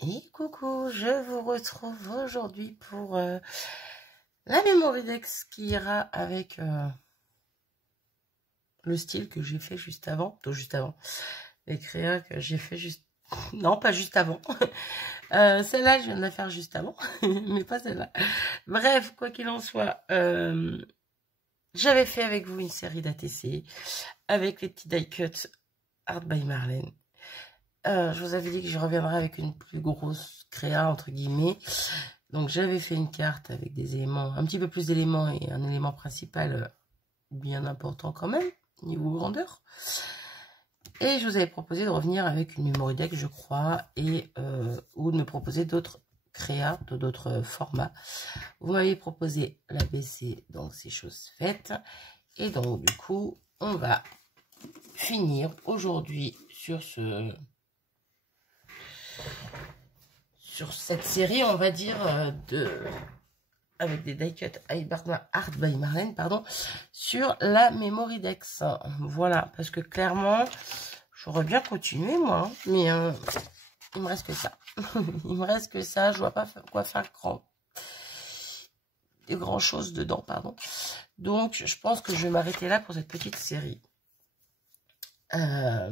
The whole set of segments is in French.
Et coucou, je vous retrouve aujourd'hui pour la Memory Dex qui ira avec le style que j'ai fait juste avant, les créas que j'ai fait juste, non pas juste avant, celle-là je viens de la faire juste avant, mais pas celle-là. Bref, quoi qu'il en soit, j'avais fait avec vous une série d'ATC avec les petits die cuts Art by Marlène. Je vous avais dit que je reviendrai avec une plus grosse créa, entre guillemets. Donc, j'avais fait une carte avec des éléments, un petit peu plus d'éléments et un élément principal bien important quand même, niveau grandeur. Et je vous avais proposé de revenir avec une Memory Deck, je crois, et ou de me proposer d'autres créas, d'autres formats. Vous m'avez proposé l'ABC, donc c'est chose faite. Et donc, du coup, on va finir aujourd'hui sur cette série, on va dire, avec des die cut Art by Marlène, pardon, sur la Memory Dex. Voilà, parce que clairement, j'aurais bien continué, moi, hein, mais il me reste que ça. Il me reste que ça, je vois pas quoi faire grand chose dedans, pardon. Donc, je pense que je vais m'arrêter là pour cette petite série. En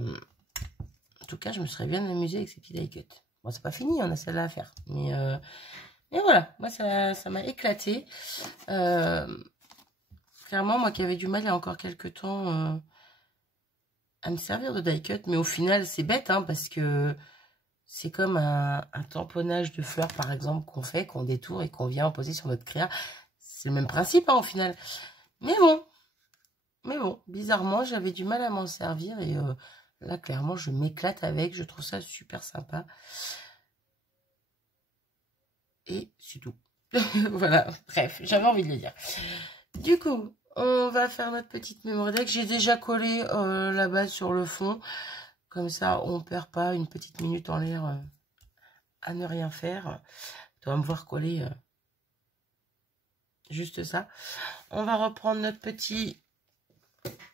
tout cas, je me serais bien amusée avec ces petits die cut. Bon, c'est pas fini, on a celle-là à faire. Mais voilà, moi, ça m'a éclaté. Clairement, moi qui avais du mal il y a encore quelques temps à me servir de die cut. Mais au final, c'est bête, hein, parce que c'est comme un tamponnage de fleurs, par exemple, qu'on détourne et qu'on vient poser sur notre créa. C'est le même principe, hein, au final. Mais bon, bizarrement, j'avais du mal à m'en servir. Et là, clairement, je m'éclate avec. Je trouve ça super sympa. Et c'est tout. Voilà, bref, j'avais envie de le dire. Du coup, on va faire notre petite Memory Deck. J'ai déjà collé la base sur le fond. Comme ça, on ne perd pas une petite minute en l'air à ne rien faire. Tu vas me voir coller juste ça. On va reprendre notre petit...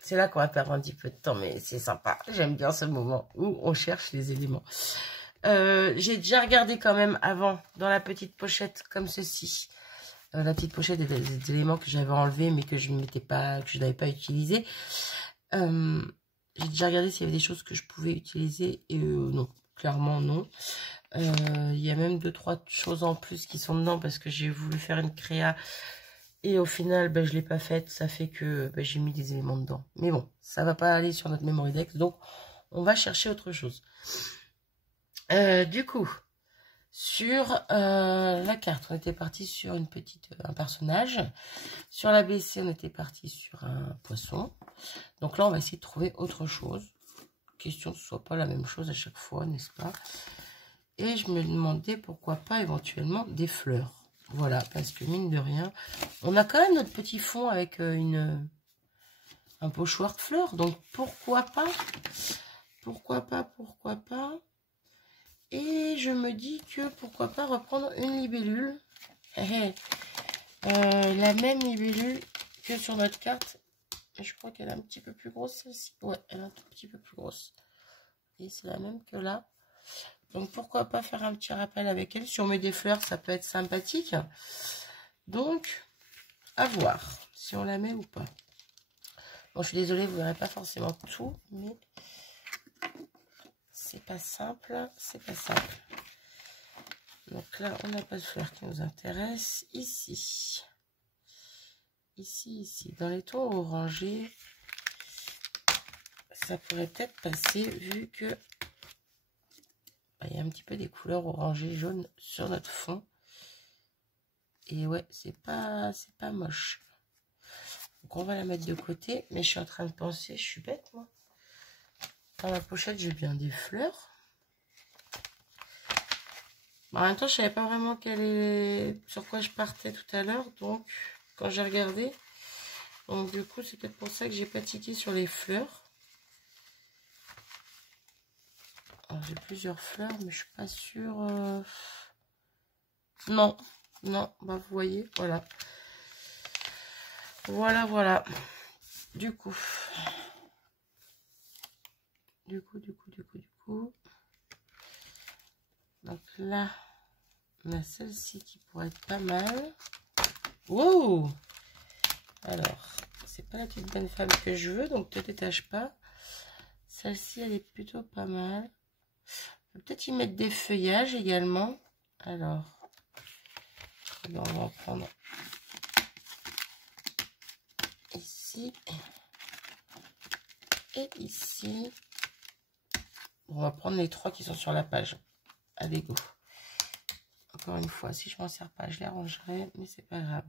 C'est là qu'on va perdre un petit peu de temps, mais c'est sympa. J'aime bien ce moment où on cherche les éléments. J'ai déjà regardé quand même avant, dans la petite pochette comme ceci. La petite pochette des éléments que j'avais enlevés, mais que je n'avais pas utilisé. J'ai déjà regardé s'il y avait des choses que je pouvais utiliser. Et non, clairement non. Il y a même 2-3 choses en plus qui sont dedans parce que j'ai voulu faire une créa. Et au final, ben, je ne l'ai pas faite. Ça fait que ben, j'ai mis des éléments dedans. Mais bon, ça ne va pas aller sur notre Memory Deck. Donc, on va chercher autre chose. Du coup, sur la carte, on était parti sur un personnage. Sur la BC, on était parti sur un poisson. Donc là, on va essayer de trouver autre chose. Question que ce soit pas la même chose à chaque fois, n'est-ce pas? Et je me demandais pourquoi pas éventuellement des fleurs. Voilà, parce que mine de rien, on a quand même notre petit fond avec un pochoir de fleurs. Donc pourquoi pas? Pourquoi pas? Et je me dis que pourquoi pas reprendre une libellule. La même libellule que sur notre carte. Et je crois qu'elle est un petit peu plus grosse celle-ci. Ouais, elle est un tout petit peu plus grosse. Et c'est la même que là. Donc pourquoi pas faire un petit rappel avec elle. Si on met des fleurs, ça peut être sympathique. Donc, à voir si on la met ou pas. Bon, je suis désolée, vous ne verrez pas forcément tout, mais c'est pas simple. C'est pas simple. Donc là, on n'a pas de fleurs qui nous intéressent. Ici. Ici. Dans les tons orangés, ça pourrait peut-être passer vu que il y a un petit peu des couleurs orangées, jaunes sur notre fond. Et ouais, c'est pas moche. Donc on va la mettre de côté. Mais je suis en train de penser, je suis bête moi. Dans la pochette, j'ai bien des fleurs. En même temps, je savais pas vraiment sur quoi je partais tout à l'heure. Donc, quand j'ai regardé. Donc du coup, c'est peut-être pour ça que j'ai pas tiqué sur les fleurs. J'ai plusieurs fleurs, mais je suis pas sûre. Non, bah vous voyez, voilà. Voilà. Du coup. Donc là, on a celle-ci qui pourrait être pas mal. Wow! Alors, c'est pas la petite bonne femme que je veux, donc te détache pas. Celle-ci, elle est plutôt pas mal. On peut peut-être y mettre des feuillages également. Alors, on va en prendre ici et ici. On va prendre les 3 qui sont sur la page. Allez, go. Encore une fois, si je m'en sers pas, je les rangerai, mais c'est pas grave.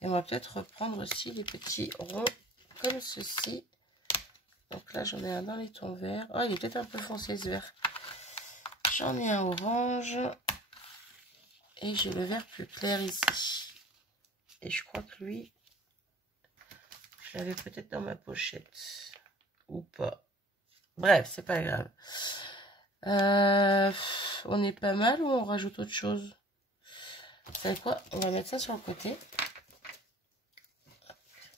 Et on va peut-être reprendre aussi les petits ronds comme ceci. Donc là, j'en ai un dans les tons verts. Oh, il est peut-être un peu foncé ce vert. J'en ai un orange. Et j'ai le vert plus clair ici. Et je crois que lui, je l'avais peut-être dans ma pochette. Ou pas. Bref, c'est pas grave. On est pas mal ou on rajoute autre chose? Vous savez quoi? On va mettre ça sur le côté.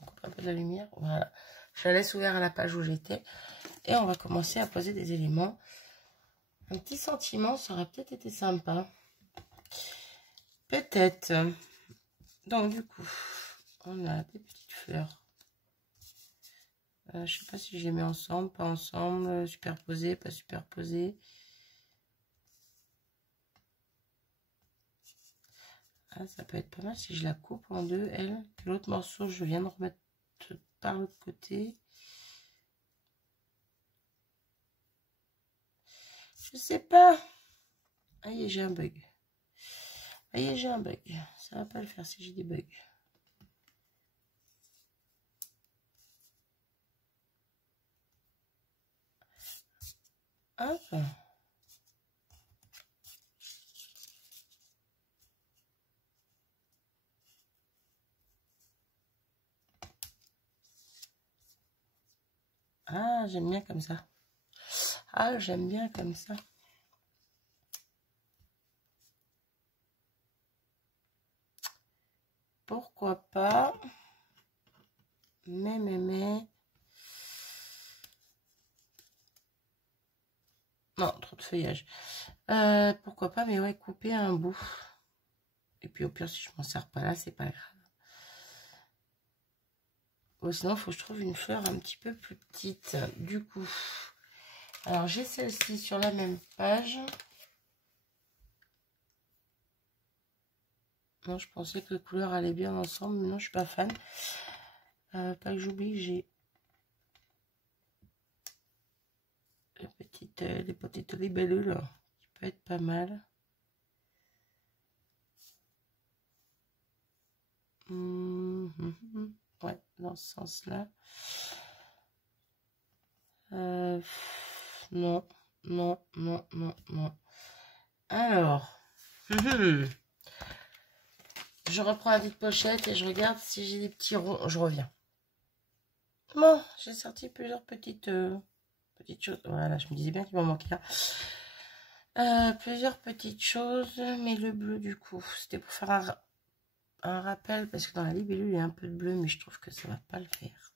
On coupe un peu de la lumière. Voilà. Je la laisse ouverte à la page où j'étais. Et on va commencer à poser des éléments. Un petit sentiment, ça aurait peut-être été sympa. Peut-être. Donc du coup, on a des petites fleurs. Je sais pas si je les mets ensemble, pas ensemble, superposées, pas superposées. Ah, ça peut être pas mal si je la coupe en deux, elle. L'autre morceau, je viens de remettre par l'autre côté. Je sais pas. Aïe, j'ai un bug. Aïe, j'ai un bug. Ça va pas le faire si j'ai des bugs. Hop. Ah, j'aime bien comme ça. Ah, j'aime bien comme ça. Pourquoi pas? Mais. Non, trop de feuillage. Pourquoi pas, mais ouais, couper un bout. Et puis au pire, si je m'en sers pas là, c'est pas grave. Bon, sinon, il faut que je trouve une fleur un petit peu plus petite. Du coup, alors j'ai celle-ci sur la même page. Non, je pensais que les couleurs allaient bien ensemble, mais non, je suis pas fan. Pas que j'oublie, j'ai les petites libellules qui peut être pas mal. Ouais, dans ce sens-là. Non. Alors, je reprends la petite pochette et je regarde si j'ai des petits ronds. Je reviens. Bon, j'ai sorti plusieurs petites choses. Voilà, je me disais bien qu'il m'en manquait un. Plusieurs petites choses, mais le bleu du coup, c'était pour faire un rappel parce que dans la libellule il y a un peu de bleu, mais je trouve que ça va pas le faire.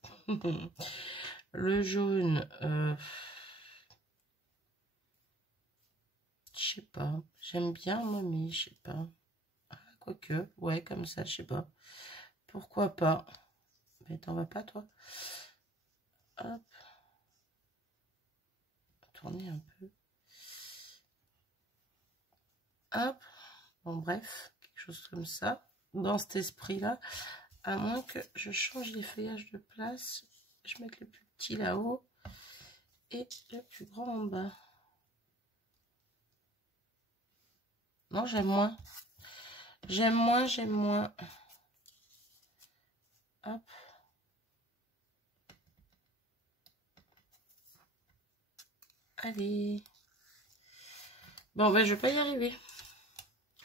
Le jaune, je sais pas, j'aime bien moi, mais je sais pas. Quoique, ouais, comme ça, je sais pas. Pourquoi pas? Mais t'en vas pas, toi? Hop. Tourner un peu. Hop. Bon, bref, quelque chose comme ça. Dans cet esprit-là. À moins que je change les feuillages de place. Je mette le plus petit là-haut. Et le plus grand en bas. Non, j'aime moins. J'aime moins. Hop. Allez. Bon, ben, je vais pas y arriver.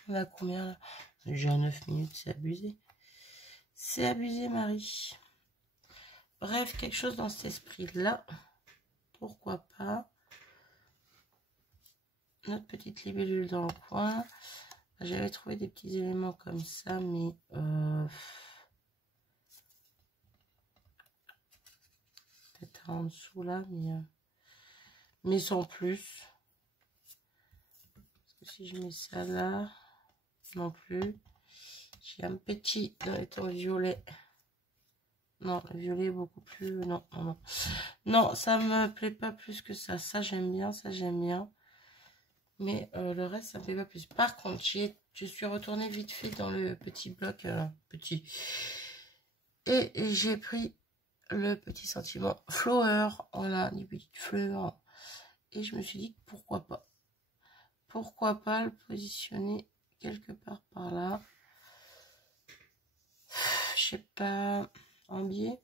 On a combien là? J'ai 9 minutes, c'est abusé. C'est abusé, Marie. Bref, quelque chose dans cet esprit-là. Pourquoi pas? Notre petite libellule dans le coin. J'avais trouvé des petits éléments comme ça, mais peut-être en dessous là, mais sans plus. Parce Si je mets ça là, non plus. J'ai un petit dans les tons violets. Non, le violet est beaucoup plus... Non, non, non. Non, ça me plaît pas plus que ça. Ça, j'aime bien, ça, j'aime bien. Mais le reste, ça me plaît pas plus. Par contre, je suis retournée vite fait dans le petit bloc petit. Et j'ai pris le petit sentiment flower. Voilà, des petites fleurs. Et je me suis dit, pourquoi pas. Pourquoi pas le positionner quelque part par là. Je sais pas, en biais.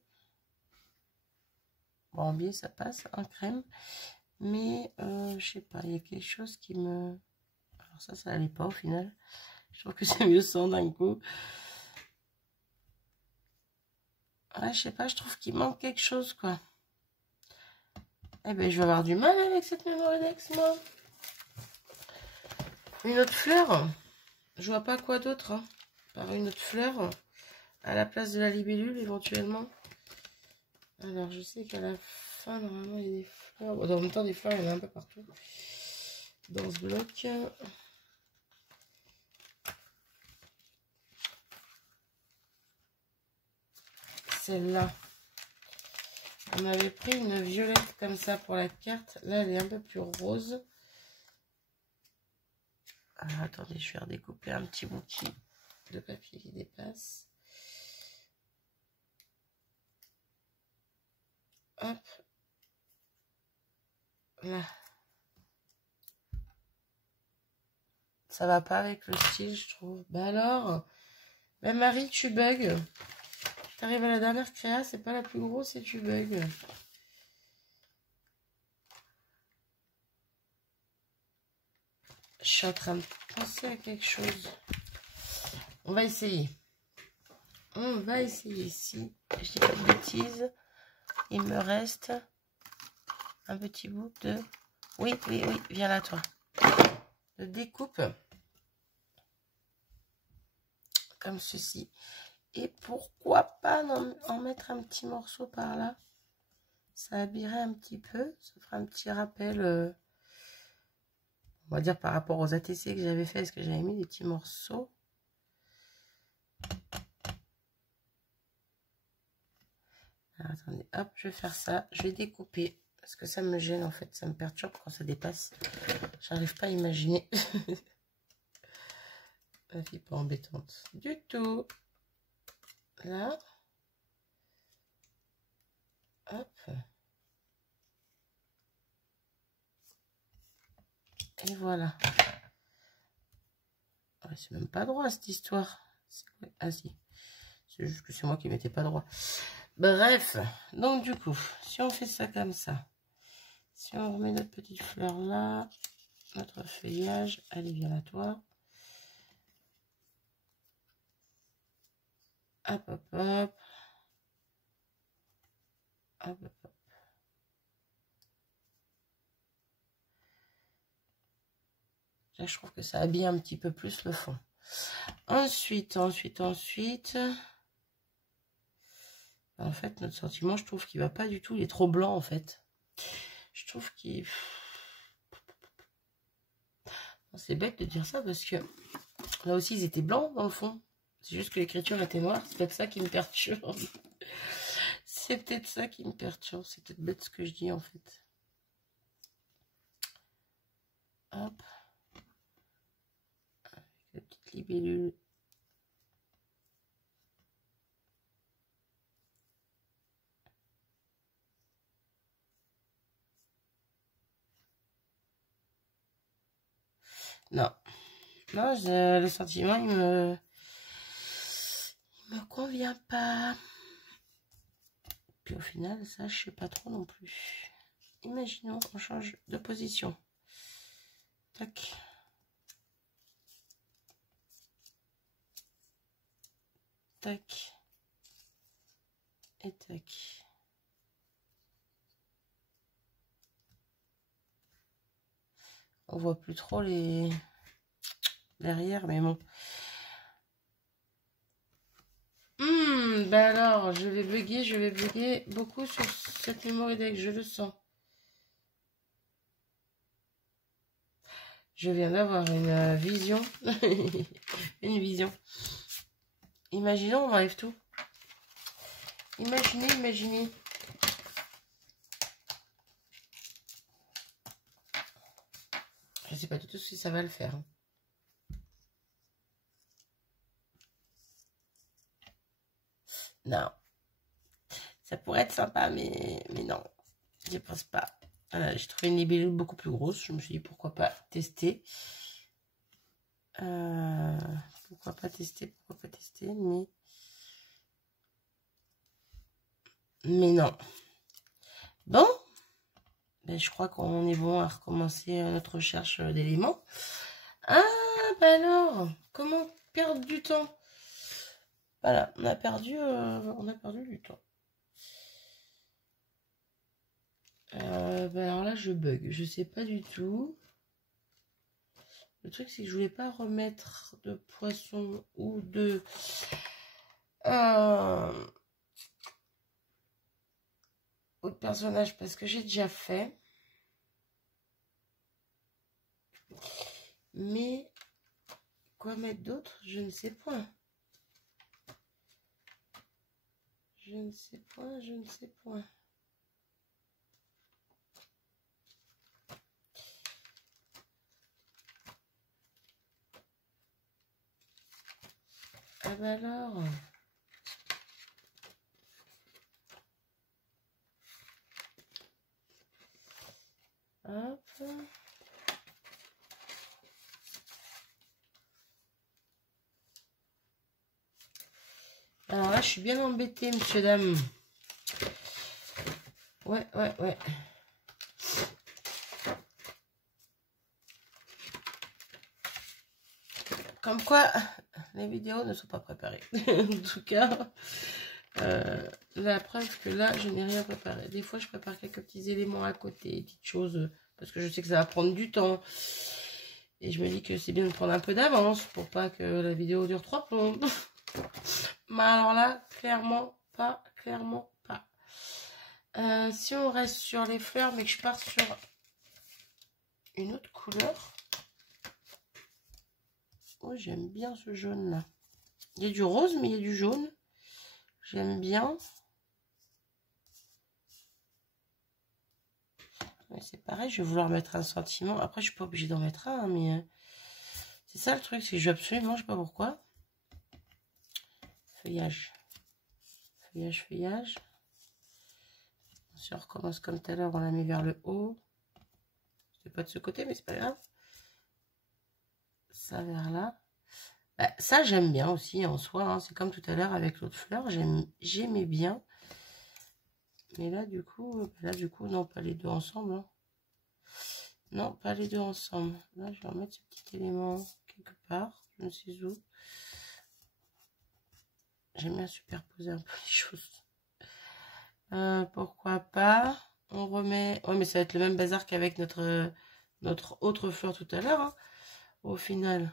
Bon, en biais, ça passe, en crème. Mais, je sais pas, il y a quelque chose qui me... Alors ça allait pas au final. Je trouve que c'est mieux sans d'un coup. Ouais, je sais pas, je trouve qu'il manque quelque chose, quoi. Eh ben, je vais avoir du mal avec cette Mémoridex, moi. Une autre fleur. Je vois pas quoi d'autre, hein, par une autre fleur. À la place de la libellule, éventuellement. Alors, je sais qu'à la fin, normalement, il y a des fleurs. Bon, en même temps, des fleurs, il y en a un peu partout. Dans ce bloc. Celle-là. On avait pris une violette comme ça pour la carte. Là, elle est un peu plus rose. Alors, attendez, je vais redécouper un petit bout de papier qui dépasse. Hop. Là. Ça va pas avec le style, je trouve. Bah alors, ben Marie, tu bugs. T'arrives à la dernière créa, c'est pas la plus grosse et tu bugs. Je suis en train de penser à quelque chose. On va essayer. On va essayer ici. Je dis pas de bêtises. Il me reste un petit bout de... Oui, oui, oui, viens là, toi. De découpe. Comme ceci. Et pourquoi pas en mettre un petit morceau par là. Ça habillerait un petit peu. Ça fera un petit rappel... on va dire par rapport aux ATC que j'avais fait. Est-ce que j'avais mis des petits morceaux? Alors, attendez, hop, je vais faire ça. Je vais découper. Parce que ça me gêne en fait. Ça me perturbe quand ça dépasse. J'arrive pas à imaginer. La fille pas embêtante du tout. Là. Hop. Et voilà. Ouais, c'est même pas droit cette histoire. Ah si. C'est juste que c'est moi qui mettais pas droit. Bref. Donc du coup, si on fait ça comme ça. Si on remet notre petite fleur là. Notre feuillage. Allez, viens à toi. Hop, hop, hop. Hop, hop, hop. Là, je trouve que ça habille un petit peu plus le fond. Ensuite. En fait, notre sentiment, je trouve qu'il va pas du tout. Il est trop blanc, en fait. Je trouve qu'il... C'est bête de dire ça parce que là aussi, ils étaient blancs dans le fond. C'est juste que l'écriture était noire. C'est peut-être ça qui me perturbe. C'est peut-être ça qui me perturbe. C'est peut-être bête ce que je dis, en fait. Hop. Avec la petite libellule. Non. Non, le sentiment, il me convient pas. Puis au final, ça, je sais pas trop non plus. Imaginons qu'on change de position. Tac. Tac. Et tac. On voit plus trop les derrière, mais bon. Ben alors, je vais bugger beaucoup sur cette Mémoridex, je le sens. Je viens d'avoir une vision. Une vision. Imaginons, on enlève tout. Imaginez. Je sais pas du tout si ça va le faire. Non. Ça pourrait être sympa, mais non. Je pense pas. Voilà, j'ai trouvé une libellule beaucoup plus grosse. Je me suis dit pourquoi pas tester. Pourquoi pas tester, mais non. Bon, ben, je crois qu'on est bon à recommencer notre recherche d'éléments. Ah, ben alors, comment perdre du temps? Voilà, on a perdu du temps. Ben alors là, je bug, je sais pas du tout. Le truc, c'est que je voulais pas remettre de poisson ou de... autre personnage parce que j'ai déjà fait. Mais quoi mettre d'autre? Je ne sais point. Je ne sais point. Ah bah alors. Hop. Alors là, je suis bien embêtée, monsieur, dame. Ouais. Comme quoi, les vidéos ne sont pas préparées. En tout cas, la preuve que là, je n'ai rien préparé. Des fois, je prépare quelques petits éléments à côté, des petites choses, parce que je sais que ça va prendre du temps. Et je me dis que c'est bien de prendre un peu d'avance pour pas que la vidéo dure 3 plombes. Mais alors là, clairement pas. Si on reste sur les fleurs, mais que je pars sur une autre couleur. Oh, j'aime bien ce jaune là. Il y a du rose, mais il y a du jaune. J'aime bien. C'est pareil, je vais vouloir mettre un sentiment. Après, je suis pas obligée d'en mettre un, mais c'est ça le truc, c'est que je veux absolument, je sais pas pourquoi. Feuillage. Si on recommence comme tout à l'heure, on la met vers le haut. C'est pas de ce côté, mais c'est pas grave. Ça vers là. Bah, ça, j'aime bien aussi en soi. Hein. C'est comme tout à l'heure avec l'autre fleur. J'aimais bien. Mais là, du coup, non, pas les deux ensemble. Hein. Non, pas les deux ensemble. Là, je vais remettre ce petit élément quelque part. Je ne sais où. J'aime bien superposer un peu les choses. Pourquoi pas. On remet... Oh, mais ça va être le même bazar qu'avec notre autre fleur tout à l'heure. Hein. Au final,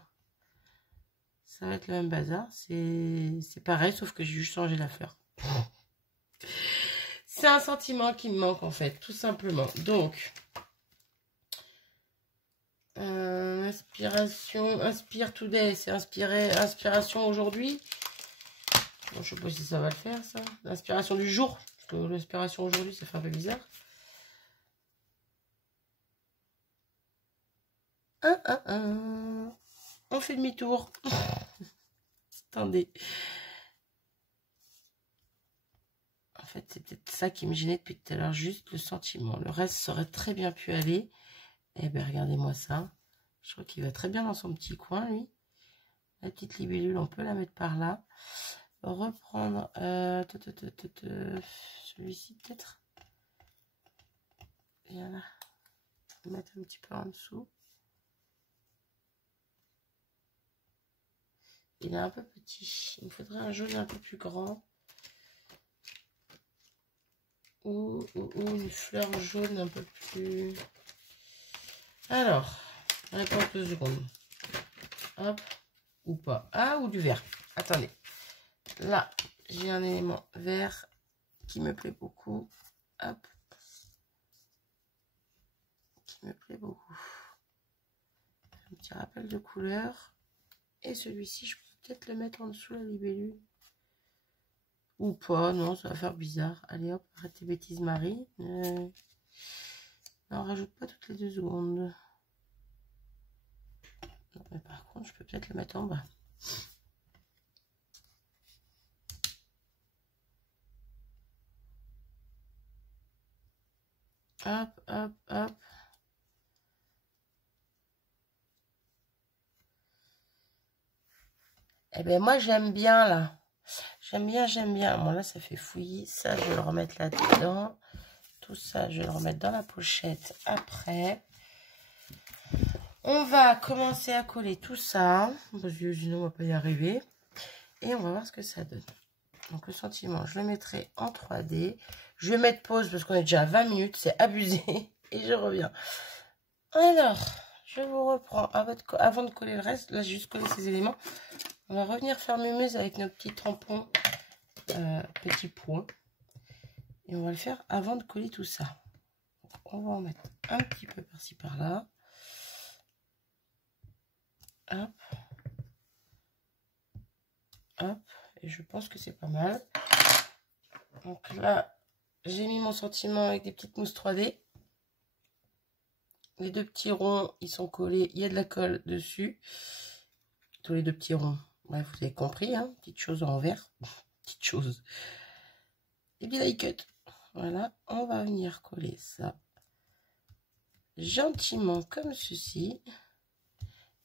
ça va être le même bazar. C'est pareil, sauf que j'ai juste changé la fleur. C'est un sentiment qui me manque, en fait, tout simplement. Donc, inspire today, c'est inspiration aujourd'hui. Bon, je sais pas si ça va le faire, ça. L'inspiration du jour, parce que l'inspiration aujourd'hui, ça fait un peu bizarre. On fait demi-tour. Attendez. En fait, c'est peut-être ça qui me gênait depuis tout à l'heure, juste le sentiment. Le reste, ça aurait très bien pu aller. Eh bien, regardez-moi ça. Je crois qu'il va très bien dans son petit coin, lui. La petite libellule, on peut la mettre par là. Reprendre celui-ci, peut-être. Voilà. Mettre un petit peu en dessous. Il est un peu petit. Il me faudrait un jaune un peu plus grand. Ou une fleur jaune un peu plus... Alors, réponse 2 secondes. Hop, ou pas. Ah, ou du vert. Attendez. Là, j'ai un élément vert qui me plaît beaucoup. Hop. Qui me plaît beaucoup. Un petit rappel de couleur. Et celui-ci, je peux peut-être le mettre en dessous la libellule. Ou pas, non, ça va faire bizarre. Allez hop, arrête tes bêtises, Marie. Non, rajoute pas toutes les 2 secondes. Non, mais par contre, je peux peut-être le mettre en bas. Hop, hop, hop. Eh ben moi, j'aime bien, là. J'aime bien, j'aime bien. Bon, là, ça fait fouillis. Ça, je vais le remettre là-dedans. Tout ça, je vais le remettre dans la pochette après. On va commencer à coller tout ça. Parce que sinon, on va pas y arriver. Et on va voir ce que ça donne. Donc, le sentiment, je le mettrai en 3D. Je vais mettre pause parce qu'on est déjà à 20 minutes. C'est abusé. Et je reviens. Alors, je vous reprends. Avant de coller le reste, là, j'ai juste collé ces éléments. On va revenir faire mumuse avec nos petits tampons, petits points. Et on va le faire avant de coller tout ça. On va en mettre un petit peu par-ci par-là. Hop. Hop. Et je pense que c'est pas mal. Donc là, j'ai mis mon sentiment avec des petites mousses 3D. Les 2 petits ronds, ils sont collés. Il y a de la colle dessus. Tous les 2 petits ronds. Bref, vous avez compris, hein. Petite chose en vert. Petite chose. Et bien, die cut. Voilà, on va venir coller ça gentiment comme ceci.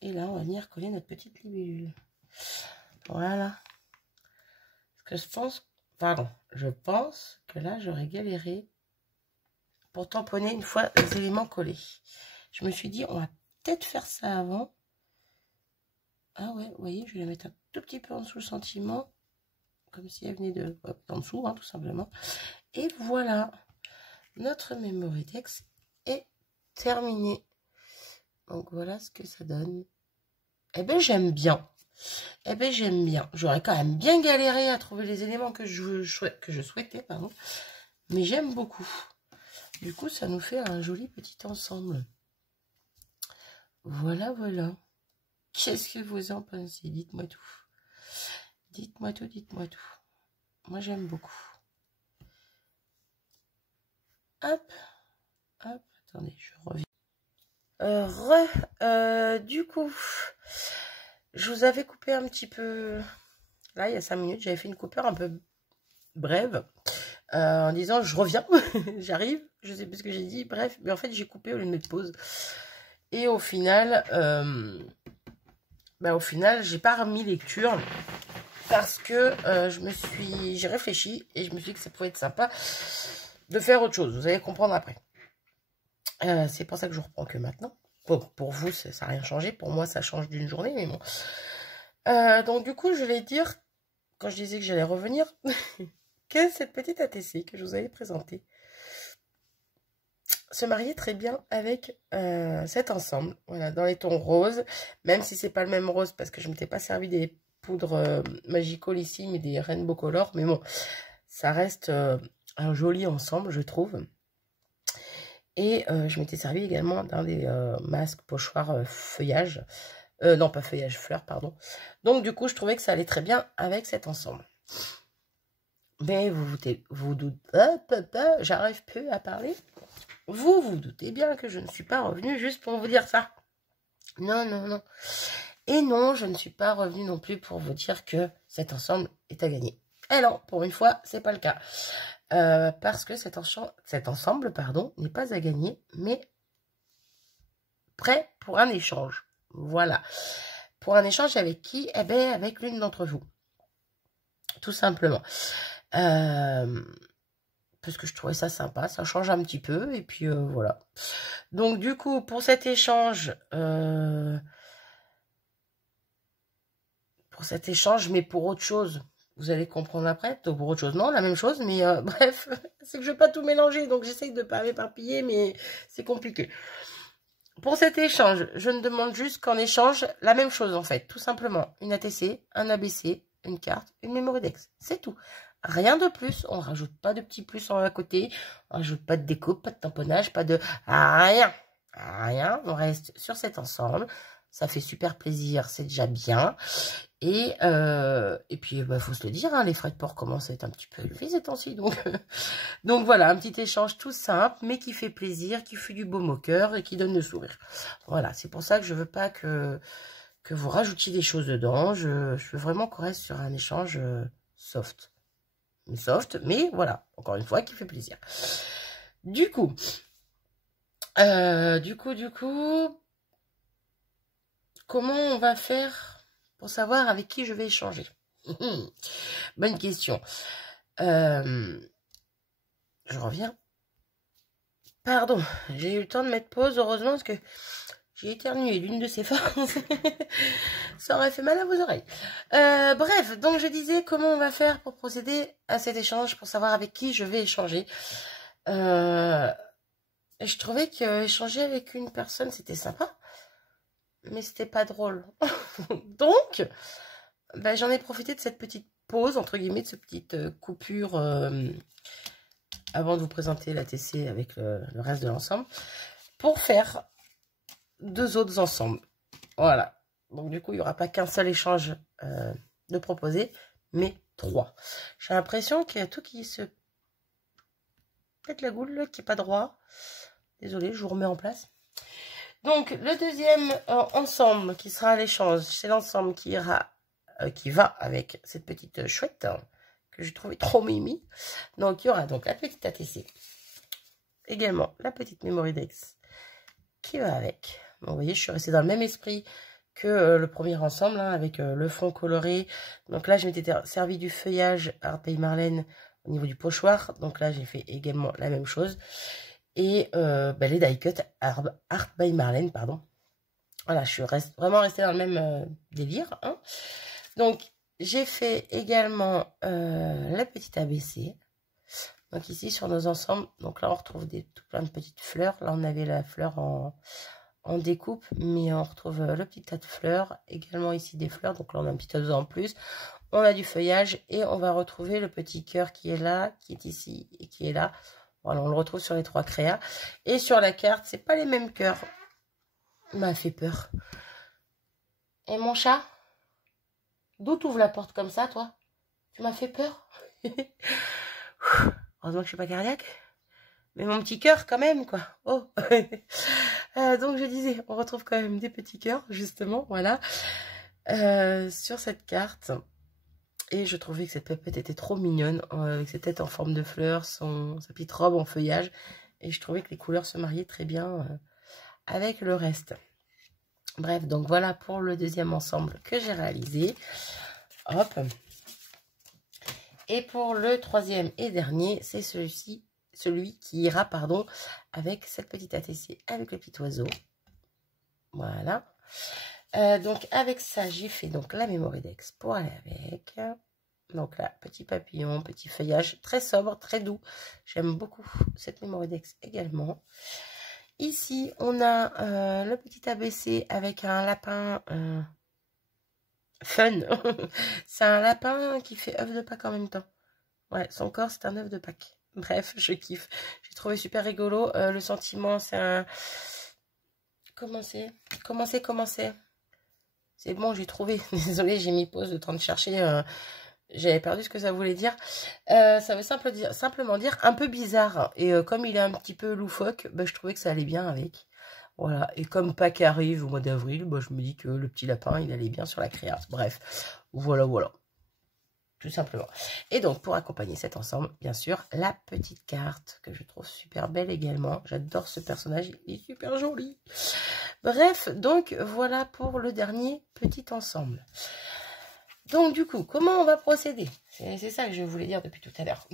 Et là, on va venir coller notre petite libellule. Voilà. Parce que je pense que là, j'aurais galéré pour tamponner une fois les éléments collés. Je me suis dit, on va peut-être faire ça avant. Ah ouais, vous voyez, je vais la mettre un tout petit peu en dessous le sentiment. Comme si elle venait de en dessous, hein, tout simplement. Et voilà, notre Memory-Tex est terminé. Donc voilà ce que ça donne. Eh ben j'aime bien. Eh ben j'aime bien. J'aurais quand même bien galéré à trouver les éléments que je souhaitais, pardon. Mais j'aime beaucoup. Du coup, ça nous fait un joli petit ensemble. Voilà, voilà. Qu'est-ce que vous en pensez? Dites-moi tout. Dites-moi tout, dites-moi tout. Moi, j'aime beaucoup. Hop, hop, attendez, je reviens. Du coup, je vous avais coupé un petit peu, là, il y a 5 minutes, j'avais fait une coupure un peu brève, en disant, je reviens, j'arrive, je sais plus ce que j'ai dit, bref, mais en fait, j'ai coupé au lieu de mettre pause. Et au final, j'ai pas remis lecture, parce que j'ai réfléchi, et je me suis dit que ça pouvait être sympa de faire autre chose, vous allez comprendre après. C'est pour ça que je reprends que maintenant. Bon, pour vous, ça n'a rien changé. Pour moi, ça change d'une journée, mais bon. Donc, du coup, je vais dire, quand je disais que j'allais revenir, que cette petite ATC que je vous avais présentée se mariait très bien avec cet ensemble. Voilà, dans les tons roses. Même si c'est pas le même rose, parce que je ne m'étais pas servi des poudres Magical ici, mais des Rainbow Color. Mais bon, ça reste un joli ensemble, je trouve. Et je m'étais servi également d'un des masques pochoirs feuillage. Non, pas feuillage, fleurs, pardon. Donc, du coup, je trouvais que ça allait très bien avec cet ensemble. Mais vous doutez, j'arrive plus à parler. Vous doutez bien que je ne suis pas revenue juste pour vous dire ça. Non, non, non. Et non, je ne suis pas revenue non plus pour vous dire que cet ensemble est à gagner. Et non, pour une fois, c'est pas le cas. Parce que cet ensemble, n'est pas à gagner, mais prêt pour un échange. Voilà. Pour un échange avec qui? Eh bien, avec l'une d'entre vous. Tout simplement. Parce que je trouvais ça sympa, ça change un petit peu, et puis voilà. Donc, du coup, pour cet échange, mais pour autre chose, vous allez comprendre après. Donc pour autre chose, non, la même chose, mais bref, c'est que je ne vais pas tout mélanger, donc j'essaye de ne pas m'éparpiller, mais c'est compliqué. Pour cet échange, je ne demande juste qu'en échange, la même chose en fait, tout simplement. Une ATC, un ABC, une carte, une Memory-Tex, c'est tout. Rien de plus, on ne rajoute pas de petits plus à côté, on ne rajoute pas de découpe, pas de tamponnage, pas de... Rien, on reste sur cet ensemble. Ça fait super plaisir, c'est déjà bien. Et puis, bah, faut se le dire, hein, les frais de port commencent à être un petit peu élevés ces temps-ci. Donc voilà, un petit échange tout simple, mais qui fait plaisir, qui fait du baume au cœur et qui donne le sourire. Voilà, c'est pour ça que je veux pas que vous rajoutiez des choses dedans. Je veux vraiment qu'on reste sur un échange soft. Mais voilà, encore une fois, qui fait plaisir. Du coup, comment on va faire pour savoir avec qui je vais échanger? Bonne question. Je reviens. Pardon, j'ai eu le temps de mettre pause, heureusement, parce que j'ai éternué d'une de ces forces. Ça aurait fait mal à vos oreilles. Bref, donc je disais comment on va faire pour procéder à cet échange, pour savoir avec qui je vais échanger. Je trouvais que échanger avec une personne, c'était sympa, mais c'était pas drôle. Donc, ben, j'en ai profité de cette petite pause, entre guillemets, de cette petite coupure avant de vous présenter la TC avec le reste de l'ensemble, pour faire 2 autres ensemble. Voilà. Donc, du coup, il n'y aura pas qu'un seul échange de proposer, mais 3. J'ai l'impression qu'il y a tout qui se pète la goule, qui n'est pas droit. Désolée, je vous remets en place. Donc, le deuxième ensemble qui sera à l'échange, c'est l'ensemble qui va avec cette petite chouette que j'ai trouvé trop mimi. Donc, il y aura donc la petite ATC. Également, la petite Mémoridex qui va avec. Bon, vous voyez, je suis restée dans le même esprit que le premier ensemble, hein, avec le fond coloré. Donc là, je m'étais servi du feuillage Art by Marlène au niveau du pochoir. Donc là, j'ai fait également la même chose. Et les die cut Art by Marlène, pardon. Voilà, je suis vraiment restée dans le même délire. Hein. Donc, j'ai fait également la petite ABC. Donc ici, sur nos ensembles, donc là, on retrouve tout plein de petites fleurs. Là, on avait la fleur en découpe, mais on retrouve le petit tas de fleurs. Également ici, des fleurs. Donc là, on a un petit oiseau en plus. On a du feuillage et on va retrouver le petit cœur qui est là, qui est ici et qui est là. Voilà, on le retrouve sur les 3 créas. Et sur la carte, c'est pas les mêmes cœurs. Il m'a fait peur. Et mon chat? D'où t'ouvres la porte comme ça, toi? Tu m'as fait peur. Heureusement que je suis pas cardiaque. Mais mon petit cœur, quand même, quoi. Oh. Donc, je disais, on retrouve quand même des petits cœurs, justement, voilà. Sur cette carte. Et je trouvais que cette pépette était trop mignonne, avec ses têtes en forme de fleurs, sa petite robe en feuillage. Et je trouvais que les couleurs se mariaient très bien avec le reste. Bref, donc voilà pour le deuxième ensemble que j'ai réalisé. Hop. Et pour le troisième et dernier, c'est celui qui ira, pardon, avec cette petite ATC, avec le petit oiseau. Voilà. Donc avec ça, j'ai fait donc la Mémoridex pour aller avec. Donc là, petit papillon, petit feuillage, très sobre, très doux. J'aime beaucoup cette Mémoridex également. Ici, on a le petit ABC avec un lapin fun. C'est un lapin qui fait œuf de Pâques en même temps. Ouais, son corps, c'est un œuf de Pâques. Bref, je kiffe. J'ai trouvé super rigolo. Le sentiment, c'est un... Comment c'est? C'est bon, j'ai trouvé. Désolée, j'ai mis pause le temps de chercher. J'avais perdu ce que ça voulait dire. Ça veut simplement dire un peu bizarre. Et comme il est un petit peu loufoque, bah, je trouvais que ça allait bien avec. Voilà. Et comme Pâques arrive au mois d'avril, bah, je me dis que le petit lapin, il allait bien sur la création. Bref, voilà. Tout simplement. Et donc, pour accompagner cet ensemble, bien sûr, la petite carte que je trouve super belle également. J'adore ce personnage, il est super joli. Bref, donc, voilà pour le dernier petit ensemble. Donc, du coup, comment on va procéder? C'est ça que je voulais dire depuis tout à l'heure.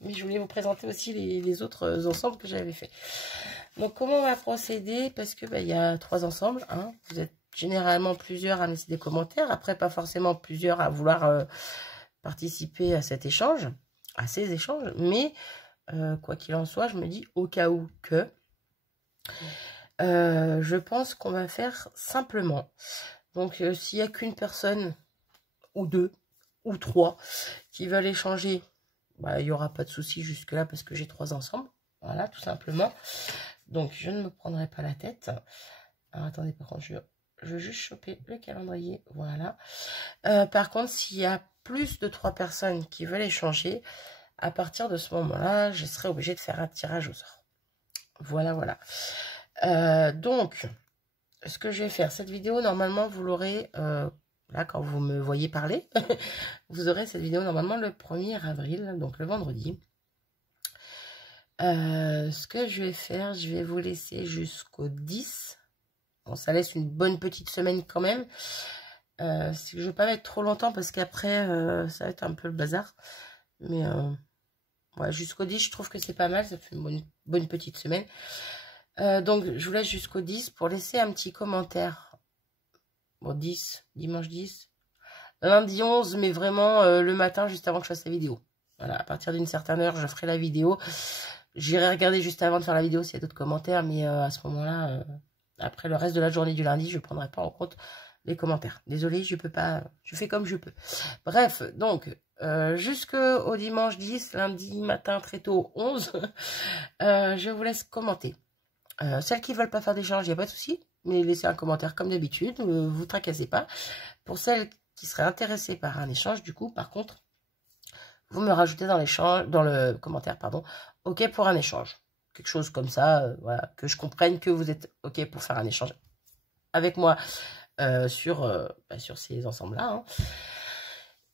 Mais je voulais vous présenter aussi les autres ensembles que j'avais fait. Donc, comment on va procéder? Parce que il y a 3 ensembles. Hein. Vous êtes généralement plusieurs à laisser des commentaires. Après, pas forcément plusieurs à vouloir... participer à cet échange, à ces échanges, mais quoi qu'il en soit, je me dis au cas où que je pense qu'on va faire simplement. Donc s'il n'y a qu'une personne ou 2 ou 3 qui veulent échanger, bah, il n'y aura pas de souci jusque là parce que j'ai 3 ensemble, voilà, tout simplement. Donc je ne me prendrai pas la tête. Alors, attendez, par contre, je je veux juste choper le calendrier. Voilà. Par contre, s'il y a plus de 3 personnes qui veulent échanger, à partir de ce moment-là, je serai obligée de faire un tirage au sort. Voilà, voilà. Donc, ce que je vais faire, cette vidéo, normalement, vous l'aurez, là, quand vous me voyez parler, vous aurez cette vidéo, normalement, le 1er avril, donc le vendredi. Ce que je vais faire, je vais vous laisser jusqu'au 10. Bon, ça laisse une bonne petite semaine quand même. Je ne vais pas mettre trop longtemps parce qu'après, ça va être un peu le bazar. Mais ouais, jusqu'au 10, je trouve que c'est pas mal. Ça fait une bonne petite semaine. Donc, je vous laisse jusqu'au 10 pour laisser un petit commentaire. Bon, 10, dimanche 10. Lundi 11, mais vraiment le matin, juste avant que je fasse la vidéo. Voilà, à partir d'une certaine heure, je ferai la vidéo. J'irai regarder juste avant de faire la vidéo s'il y a d'autres commentaires, mais à ce moment-là, après le reste de la journée du lundi, je ne prendrai pas en compte les commentaires. Désolée, je peux pas, je fais comme je peux. Bref, donc, jusqu'au dimanche 10, lundi matin très tôt 11, je vous laisse commenter. Celles qui ne veulent pas faire d'échange, il n'y a pas de souci, mais laissez un commentaire comme d'habitude, ne vous tracassez pas. Pour celles qui seraient intéressées par un échange, du coup, par contre, vous me rajoutez dans le commentaire, pardon, OK pour un échange. Quelque chose comme ça, voilà, que je comprenne que vous êtes OK pour faire un échange avec moi sur ces ensembles-là. Hein.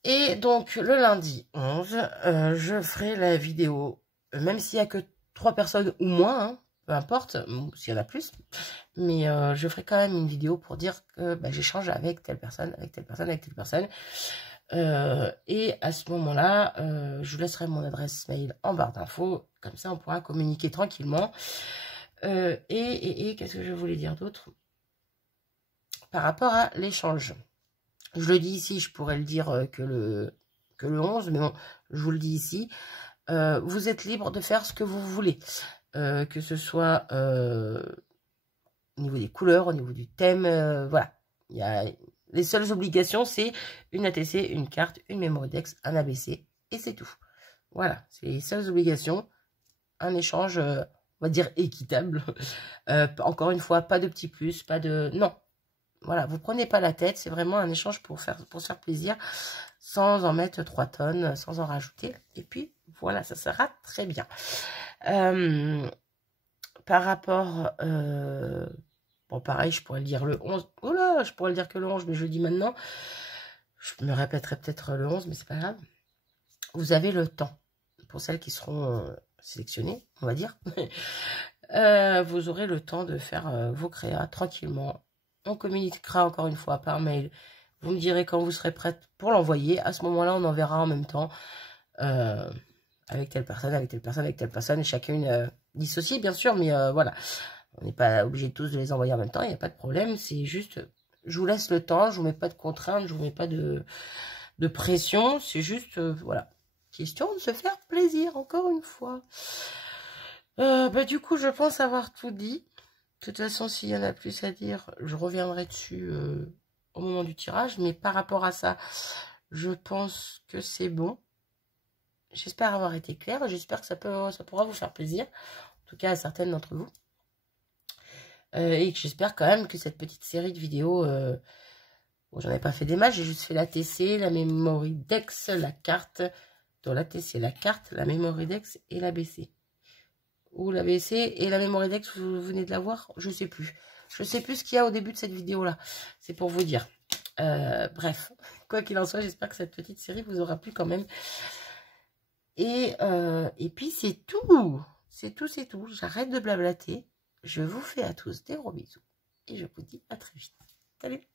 Et donc, le lundi 11, je ferai la vidéo, même s'il n'y a que 3 personnes ou moins, hein, peu importe, s'il y en a plus, mais je ferai quand même une vidéo pour dire que j'échange avec telle personne, avec telle personne, avec telle personne. Et à ce moment-là, je vous laisserai mon adresse mail en barre d'infos. Comme ça, on pourra communiquer tranquillement. Et qu'est-ce que je voulais dire d'autre par rapport à l'échange? Je le dis ici, je pourrais le dire que le 11, mais bon, je vous le dis ici. Vous êtes libre de faire ce que vous voulez. Que ce soit au niveau des couleurs, au niveau du thème, voilà. Il y a... Les seules obligations, c'est une ATC, une carte, une Mémoridex, un ABC, et c'est tout. Voilà, c'est les seules obligations. Un échange, on va dire, équitable. Encore une fois, pas de petits plus, pas de... Non, voilà, vous prenez pas la tête, c'est vraiment un échange pour se faire plaisir, sans en mettre 3 tonnes, sans en rajouter. Et puis, voilà, ça sera très bien. Par rapport... bon, pareil, je pourrais le dire le 11. Oh là, je pourrais le dire que le 11, mais je le dis maintenant. Je me répéterai peut-être le 11, mais c'est pas grave. Vous avez le temps. Pour celles qui seront sélectionnées, on va dire. Vous aurez le temps de faire vos créas tranquillement. On communiquera encore une fois par mail. Vous me direz quand vous serez prête pour l'envoyer. À ce moment-là, on enverra en même temps avec telle personne, avec telle personne, avec telle personne. Et chacune dissociée, bien sûr, mais voilà. On n'est pas obligé tous de les envoyer en même temps, il n'y a pas de problème. C'est juste, je vous laisse le temps, je vous mets pas de contraintes, je vous mets pas de pression. C'est juste, voilà, question de se faire plaisir, encore une fois. Du coup, je pense avoir tout dit. De toute façon, s'il y en a plus à dire, je reviendrai dessus au moment du tirage. Mais par rapport à ça, je pense que c'est bon. J'espère avoir été claire. J'espère que ça pourra vous faire plaisir. En tout cas, à certaines d'entre vous. Et que j'espère quand même que cette petite série de vidéos... bon, j'en ai pas fait des matchs. J'ai juste fait la TC, la Mémoridex, la carte... Dans la TC, la carte, la Mémoridex et la BC. Ou la BC et la Mémoridex, vous venez de la voir? Je sais plus. Je sais plus ce qu'il y a au début de cette vidéo-là. C'est pour vous dire. Bref, quoi qu'il en soit, j'espère que cette petite série vous aura plu quand même. Et puis, c'est tout. C'est tout, c'est tout. J'arrête de blablater. Je vous fais à tous des gros bisous. Et je vous dis à très vite. Salut!